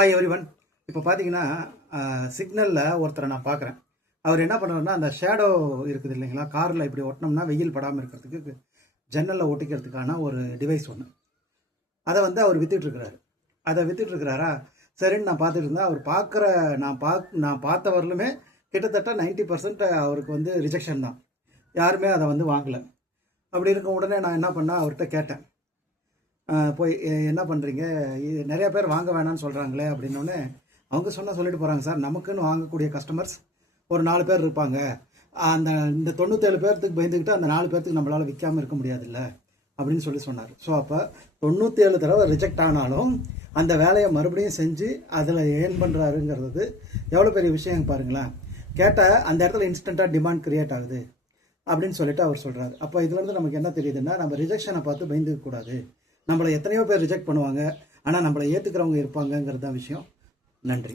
Hi everyone. இப்போ பார்த்தீங்கன்னா சிக்னலில் ஒருத்தரை நான் பார்க்குறேன். அவர் என்ன பண்ணுறாருன்னா, அந்த ஷேடோ இருக்குது இல்லைங்களா, காரில் இப்படி ஒட்டினோம்னா வெயில் படாமல் இருக்கிறதுக்கு ஜன்னலில் ஒட்டிக்கிறதுக்கான ஒரு டிவைஸ் ஒன்று. அதை வந்து அவர் விற்றுட்ருக்கிறாரு. அதை விற்றுட்ருக்கிறாரா, சரின்னு நான் பார்த்துட்டு இருந்தேன். அவர் பார்க்குற நான் பார்த்தவர்களுமே கிட்டத்தட்ட 90% அவருக்கு வந்து ரிஜெக்ஷன் தான். யாருமே அதை வந்து வாங்கலை. அப்படி இருக்கும் உடனே நான் என்ன பண்ணேன், அவர்கிட்ட கேட்டேன், போய் என்ன பண்ணுறீங்க, நிறைய பேர் வாங்க வேணான்னு சொல்கிறாங்களே அப்படின்னோடனே, அவங்க சொல்லிட்டு போகிறாங்க, சார் நமக்குன்னு வாங்கக்கூடிய கஸ்டமர்ஸ் ஒரு 4 பேர் இருப்பாங்க. இந்த 97 பேர்த்துக்கு பயந்துக்கிட்டு அந்த 4 பேர்த்துக்கு நம்மளால் விற்காமல் இருக்க முடியாதுல்ல அப்படின்னு சொன்னார். ஸோ அப்போ 97 தடவை ரிஜெக்ட் ஆனாலும் அந்த வேலையை மறுபடியும் செஞ்சு அதில் ஏர்ன் பண்ணுறாருங்கிறது எவ்வளோ பெரிய விஷயம் பாருங்களேன். கேட்டால் அந்த இடத்துல இன்ஸ்டண்ட்டாக டிமாண்ட் கிரியேட் ஆகுது அப்படின்னு சொல்லிட்டு அவர் சொல்கிறார். அப்போ இதுலேருந்து நமக்கு என்ன தெரியுதுன்னா, நம்ம ரிஜெக்ஷனை பார்த்து பயந்துக்கக்கூடாது. நம்மளை எத்தனையோ பேர் ரிஜெக்ட் பண்ணுவாங்க, ஆனால் நம்மளை ஏற்றுக்கிறவங்க இருப்பாங்கங்கிறது தான் விஷயம். நன்றி.